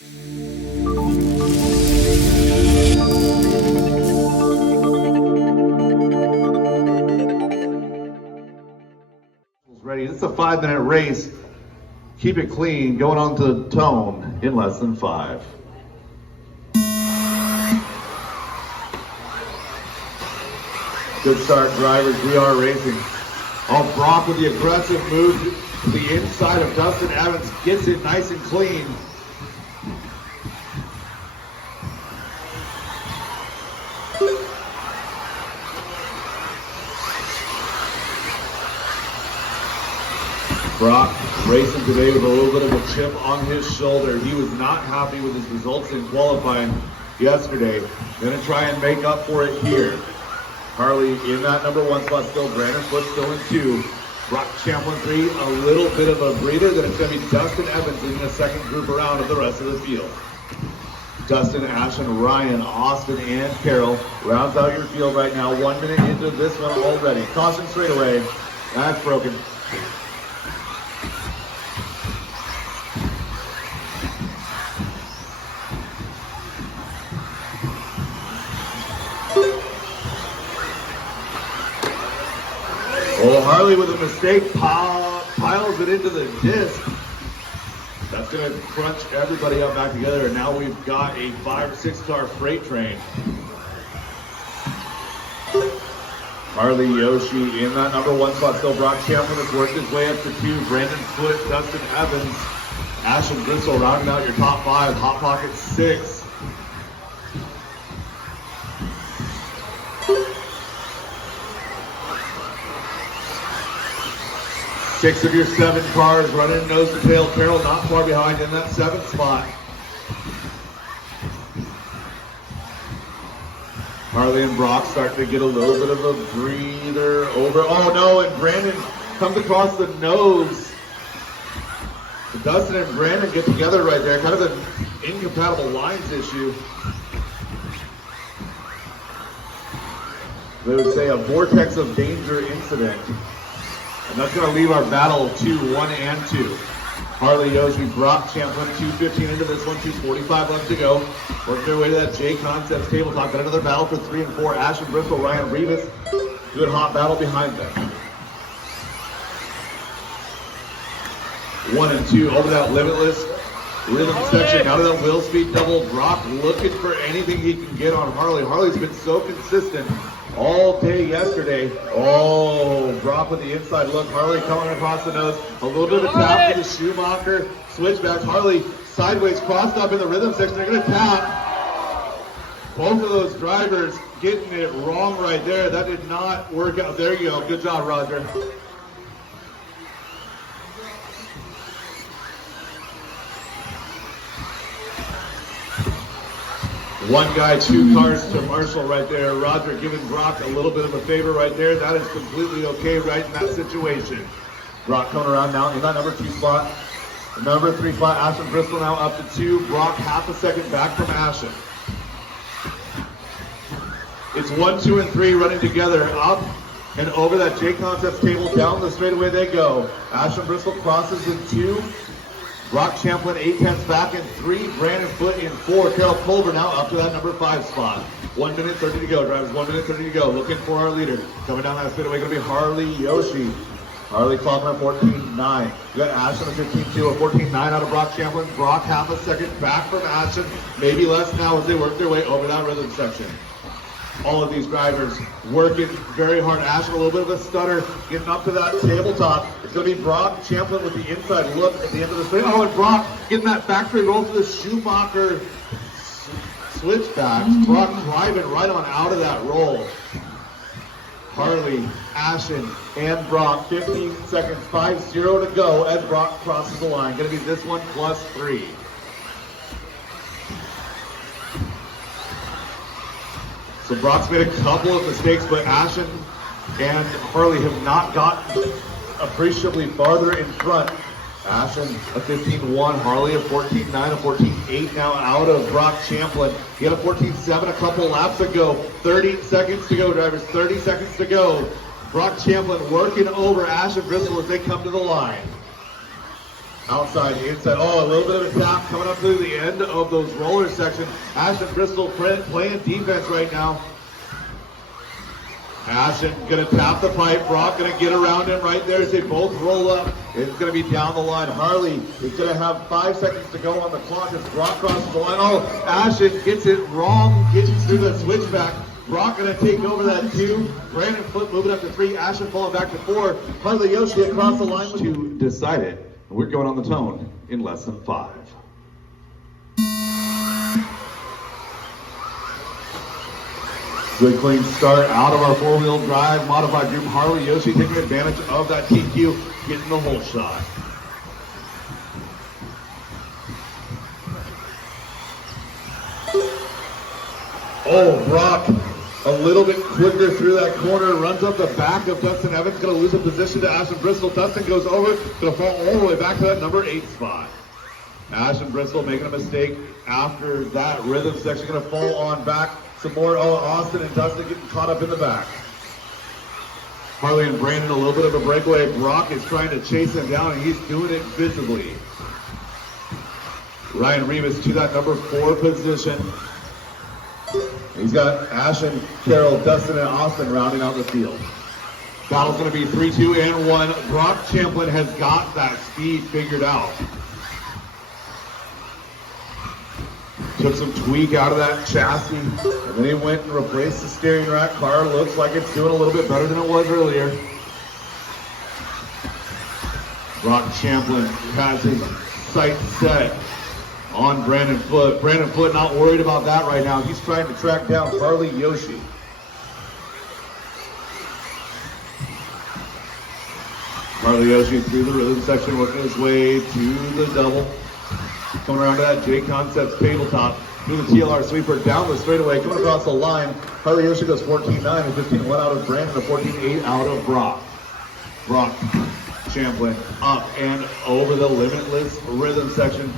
Ready. This is a 5-minute race. Keep it clean, going on to tone in less than 5. Good start, drivers. We are racing. Oh, Brock with the aggressive move to the inside of Dustin Evans. Gets it nice and clean. Brock racing today with a little bit of a chip on his shoulder. He was not happy with his results in qualifying yesterday. Gonna try and make up for it here. Harley in that number 1 spot still. Brandon Foot still in 2. Brock Champlin 3. A little bit of a breather. Then it's gonna be Dustin Evans in the second group around of the rest of the field. Dustin, Ashton, Ryan, Austin, and Carroll rounds out your field right now. 1 minute into this one already. Caution straight away. That's broken. Oh, Harley with a mistake piles it into the disc. That's going to crunch everybody up back together, and now we've got a 5 or 6 car freight train. Harley Yoshi in that number 1 spot still. Brock Champlin has worked his way up to 2. Brandon Foot, Dustin Evans, Ashton Bristol rounding out your top 5. Hot Pocket 6. 6 of your 7 cars running nose to tail. Carroll not far behind in that 7th spot. Harley and Brock starting to get a little bit of a breather over. Oh no, and Brandon comes across the nose. Dustin and Brandon get together right there. Kind of an incompatible lines issue. They would say a vortex of danger incident. And that's going to leave our battle 2, 1, and 2. Harley Yoshi, Brock Champlin, 2:15 into this one, 2:45 left to go. Working their way to that J Concepts tabletop. Got another battle for 3 and 4. Ashton Bristol, Ryan Rivas. Good hot battle behind them. 1 and 2 over that limitless rhythm section. Out of that wheel speed double. Brock looking for anything he can get on Harley. Harley's been so consistent all day yesterday. Oh, Brock with the inside look. Harley coming across the nose. A little bit of a tap to the Schumacher. Switchback. Harley sideways crossed up in the rhythm section. They're going to tap. Both of those drivers getting it wrong right there. That did not work out. There you go. Good job, Roger. One guy, 2 cars to Marshall right there. Roger giving Brock a little bit of a favor right there. That is completely okay right in that situation. Brock coming around now in that number 2 spot. The number 3 spot, Ashton Bristol now up to 2. Brock half a second back from Ashton. It's 1, 2, and 3 running together. Up and over that J Concepts table. Down the straightaway they go. Ashton Bristol crosses in 2. Brock Champlin 8/10 back in 3, Brandon Foot in 4, Carroll Culver now up to that number 5 spot. 1 minute 30 to go, drivers, 1 minute 30 to go. Looking for our leader. Coming down that straightaway, going to be Harley Yoshi. Harley clocking at 14.9. You got Ashton at 15.2, a 14.9 out of Brock Champlin. Brock half a second back from Ashton, maybe less now as they work their way over that rhythm section. All of these drivers working very hard. Ashton a little bit of a stutter, getting up to that tabletop. It's going to be Brock Champlin with the inside look at the end of the straight. Oh, and Brock getting that factory roll to the Schumacher switchbacks. Brock driving right on out of that roll. Harley, Ashton, and Brock, 15 seconds, 5-0 to go as Brock crosses the line. Going to be this one plus 3. So Brock's made a couple of mistakes, but Ashton and Harley have not gotten appreciably farther in front. Ashton a 15.1, Harley a 14.9, a 14.8 now out of Brock Champlin. He had a 14.7 a couple laps ago. 30 seconds to go, drivers, 30 seconds to go. Brock Champlin working over Ashton Bristol as they come to the line. Outside, inside. Oh, a little bit of a tap coming up to the end of those roller sections. Ashton Bristol playing defense right now. Ashton gonna tap the pipe. Brock gonna get around him right there as they both roll up. It's gonna be down the line. Harley is gonna have 5 seconds to go on the clock as Brock crosses the line. Oh, Ashton gets it wrong, getting through the switchback. Brock gonna take over that 2. Brandon Foote moving up to 3. Ashton falling back to 4. Harley Yoshi across the line to decide it. We're going on the tone in less than 5. Good clean start out of our 4-wheel drive modified group. Harley Yoshi taking advantage of that TQ, getting the whole shot. Oh, Brock a little bit quicker through that corner, runs up the back of Dustin Evans, going to lose a position to Ashton Bristol. Dustin goes over, going to fall all the way back to that number 8 spot. Ashton Bristol making a mistake after that rhythm section, going to fall on back some more. Oh, Austin and Dustin getting caught up in the back. Harley and Brandon a little bit of a breakaway. Brock is trying to chase him down, and he's doing it visibly. Ryan Revis to that number 4 position. He's got Ashton, Carroll, Dustin, and Austin rounding out the field. Battle's going to be 3, 2, and 1. Brock Champlin has got that speed figured out. Took some tweak out of that chassis, and then he went and replaced the steering rack. Car looks like it's doing a little bit better than it was earlier. Brock Champlin has his sights set on Brandon Foote. Brandon Foote not worried about that right now. He's trying to track down Harley Yoshi. Harley Yoshi through the rhythm section, working his way to the double. Coming around to that J Concepts tabletop. Through the TLR sweeper, down the straightaway, coming across the line. Harley Yoshi goes 14-9 and 15-1 out of Brandon, and 14-8 out of Brock. Brock Champlin up and over the limitless rhythm section.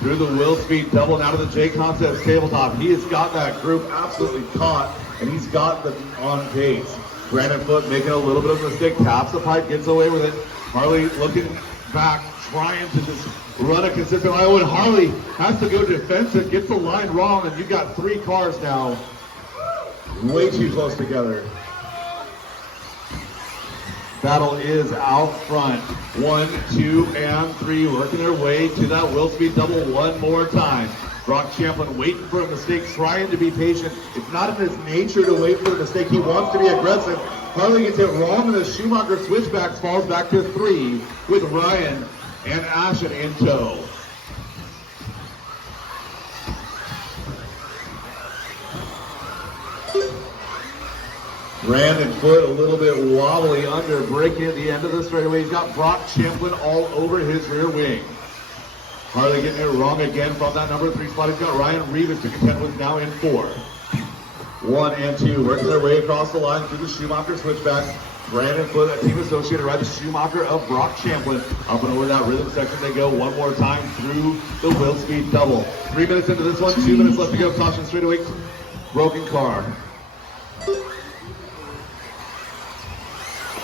Through the wheel speed double now to the J Concepts tabletop. He has got that group absolutely caught, and he's got them on pace. Brandon Foote making a little bit of a mistake, taps the pipe, gets away with it. Harley looking back, trying to just run a consistent line. When Harley has to go defensive, gets the line wrong, and you've got 3 cars now way too close together. Battle is out front. 1, 2, and 3 working their way to that wheel speed double one more time. Brock Champlin waiting for a mistake, trying to be patient. It's not in his nature to wait for a mistake. He wants to be aggressive. Harley gets it wrong, and the Schumacher switchbacks falls back to 3 with Ryan and Ashton in tow. Brandon Foote a little bit wobbly under, braking at the end of the straightaway. He's got Brock Champlin all over his rear wing. Harley getting it wrong again from that number 3 spot. He's got Ryan Revis to contend with now in 4. 1 and 2 working their way across the line through the Schumacher switchbacks. Brandon Foote, that team associated, right? The Schumacher of Brock Champlin. Up and over that rhythm section they go one more time through the wheel speed double. 3 minutes into this one, 2 minutes left to go. Caution straightaway, broken car.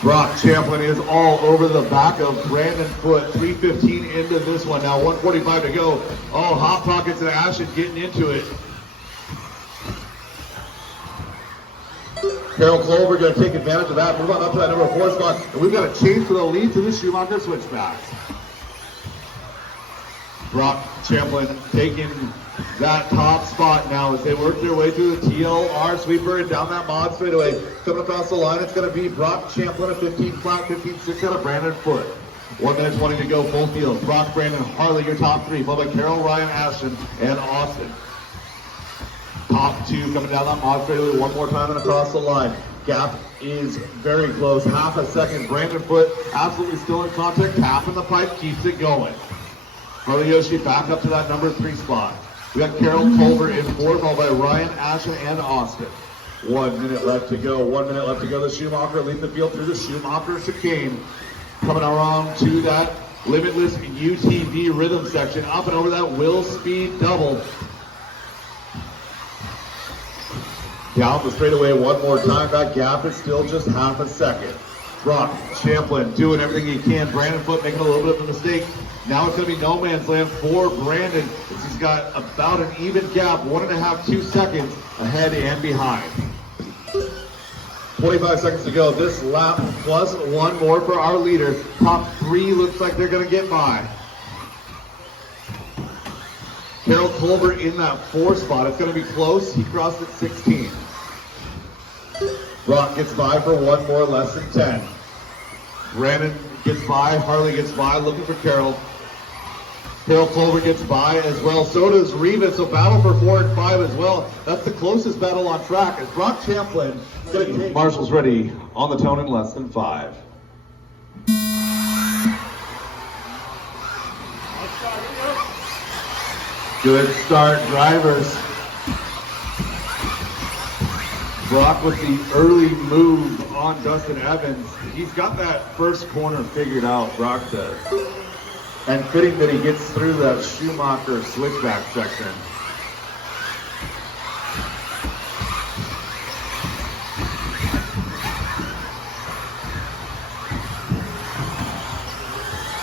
Brock Champlin is all over the back of Brandon Foote. 3:15 into this one. Now 1:45 to go. Oh, Hot Pockets and Ashton getting into it. Carol Clover going to take advantage of that. Move on up to that number 4 spot. And we've got a change for the lead to the Schumacher switchbacks. Brock Champlin taking that top spot now as they work their way through the TLR sweeper and down that mod straightaway. Coming across the line, it's going to be Brock Champlin, a 15 flat, 15-6 out of Brandon Foote. 1 minute 20 to go, full field. Brock, Brandon, Harley, your top 3. Followed by Carol, Ryan, Ashton, and Austin. Top 2 coming down that mod straightaway one more time and across the line. Gap is very close, half a second. Brandon Foote absolutely still in contact, tapping the pipe, keeps it going. Harley Yoshi back up to that number 3 spot. We got Carol Culver in 4, followed by Ryan, Ashton, and Austin. 1 minute left to go. 1 minute left to go. The Schumacher leading the field through the Schumacher chicane. Coming around to that limitless UTV rhythm section. Up and over that wheel speed double. Down the straightaway one more time. That gap is still just half a second. Brock Champlin doing everything he can. Brandon Foote making a little bit of a mistake. Now it's going to be no man's land for Brandon. He's got about an even gap, 1.5, 2 seconds ahead and behind. 25 seconds to go. This lap plus one more for our leader. Top three looks like they're going to get by. Carroll Culver in that 4 spot. It's going to be close. He crossed at 16. Brock gets by for one more, less than 10. Brandon gets by. Harley gets by, looking for Carroll. Carroll Culver gets by as well. So does Reva. So battle for 4 and 5 as well. That's the closest battle on track as Brock Champlin. Marshall's ready on the tone in less than 5. Good start, drivers. Brock with the early move on Dustin Evans. He's got that first corner figured out, Brock does. And fitting that he gets through that Schumacher switchback section.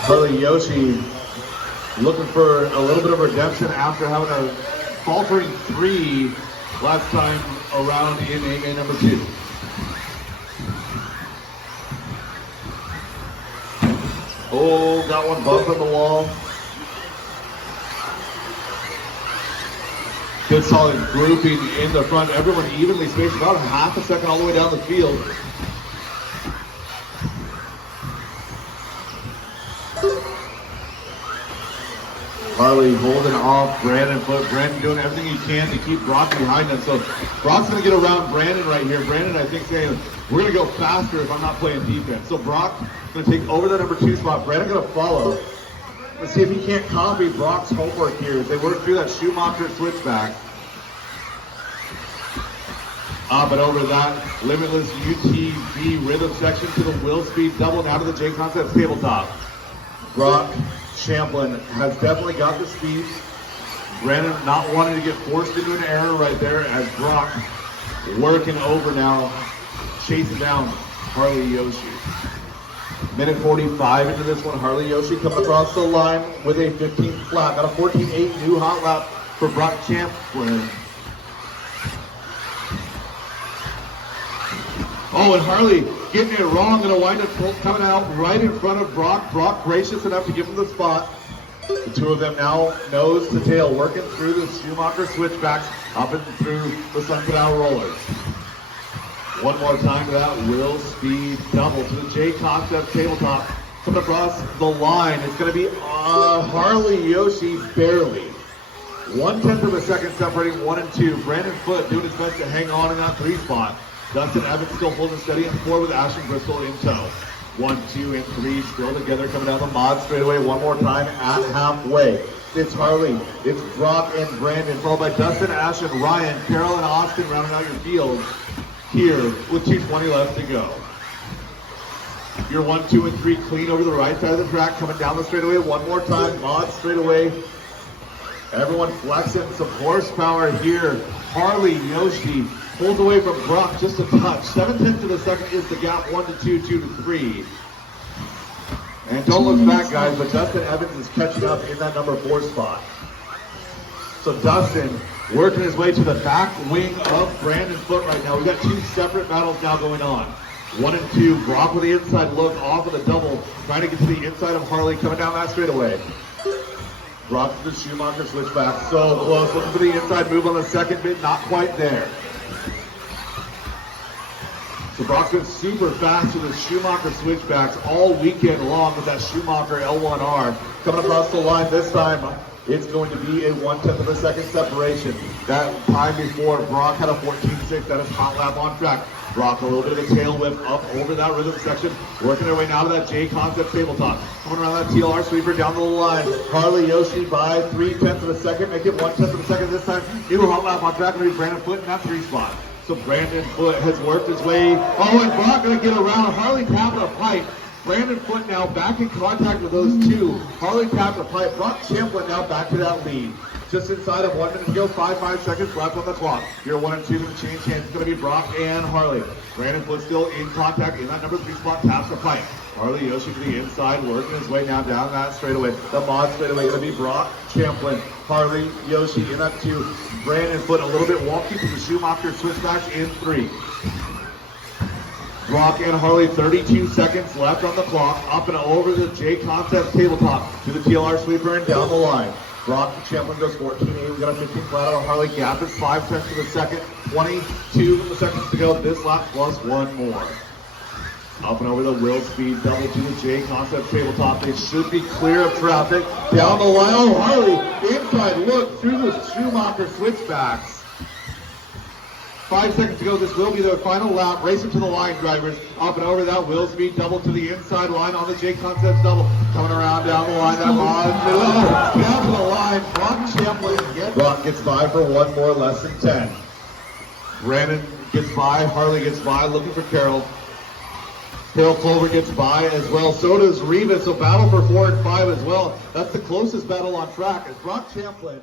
Harley Yoshi looking for a little bit of redemption after having a faltering 3 last time around in AMA number 2. Oh, got one bump on the wall. Good solid grouping in the front. Everyone evenly spaced, about half a second all the way down the field. Harley holding off Brandon Foot. Brandon doing everything he can to keep Brock behind him. So Brock's going to get around Brandon right here. Brandon, I think, saying, we're going to go faster if I'm not playing defense. So Brock going to take over the number 2 spot. Brandon going to follow. Let's see if he can't copy Brock's homework here as they work through that Schumacher switchback. But over that limitless UTV rhythm section to the Will Speed double now to the J Concepts tabletop. Brock Champlin has definitely got the speed. Brandon not wanting to get forced into an error right there as Brock working over now, chasing down Harley Yoshi. Minute 45 into this one. Harley Yoshi coming across the line with a 15 flat. Got a 14.8 new hot lap for Brock Champlin. Oh, and Harley getting it wrong, going to wind up coming out right in front of Brock. Brock gracious enough to give him the spot. The two of them now nose to tail, working through the Schumacher switchbacks up and through the Sun Canal rollers. One more time to that Will Speed double to the J Concept tabletop. Coming across the line, it's going to be Harley Yoshi barely. 1/10 of a second separating 1 and 2. Brandon Foot doing his best to hang on in that 3 spot. Dustin Evans still holding steady in 4 with Ashton Bristol in tow. 1, 2, and 3 still together coming down the mod straightaway. One more time at halfway. It's Harley, it's Brock and Brandon, followed by Dustin, Ashton, Ryan, Carol, and Austin rounding out your field here with 2:20 left to go. Your 1, 2, and 3 clean over the right side of the track, coming down the straightaway one more time. Mod straightaway. Everyone flexing some horsepower here. Harley Yoshi pulls away from Brock just a touch. 7/10 of a second is the gap. 1 to 2, 2 to 3. And don't look back, guys, but Dustin Evans is catching up in that number 4 spot. So Dustin working his way to the back wing of Brandon Foot right now. We've got 2 separate battles now going on. 1 and 2, Brock with the inside look off of the double, trying to get to the inside of Harley, coming down that straightaway. Brock to the Schumacher switchback, so close, looking for the inside move on the second bit, not quite there. So Brock's been super fast with the Schumacher switchbacks all weekend long with that Schumacher L1R. Coming across the line this time, it's going to be a 1/10 of a second separation. That time before, Brock had a 14.6, that is hot lap on track. Brock a little bit of a tail whip up over that rhythm section, working their way now to that J Concept tabletop. Coming around that TLR sweeper down the line. Harley Yoshi by 3/10 of a second, make it 1/10 of a second this time. New hot lap on track, going to be Brandon Foot in that 3 spot. So Brandon Foot has worked his way. Oh, and Brock going to get around. Harley tapping a pipe. Brandon Foot now back in contact with those 2. Harley tapped a pipe. Brock Champlin now back to that lead. Just inside of 1 minute to go, 5 seconds left on the clock. Your 1 and 2 going to change hands. It's going to be Brock and Harley. Brandon Foot still in contact in that number 3 spot, taps the pipe. Harley Yoshi to the inside, working his way now down that straightaway. The mod straightaway going to be Brock Champlin. Harley Yoshi in up to Brandon Foot, a little bit wonky to the Schumacher switchbacks in 3. Brock and Harley, 32 seconds left on the clock. Up and over the J Contest tabletop to the TLR sweeper and down the line. Brock Champlin goes 14-8. We got a 15 flat on Harley. Gap is 5 tenths to the second. 22 seconds to go this lap plus one more. Up and over the Will Speed double to the J Concept tabletop. They should be clear of traffic. Down the line. Oh, Harley inside look through the Schumacher switchbacks. 5 seconds to go. This will be their final lap. Race it to the line, drivers. Up and over that Will Speed double to the inside line on the J Concepts double. Coming around down the line. That mod down to the line. Brock Champlin. Brock gets by for one more, less than 10. Brandon gets by. Harley gets by. Looking for Carol. Carol Clover gets by as well. So does Reva. So battle for 4 and 5 as well. That's the closest battle on track as Brock Champlin.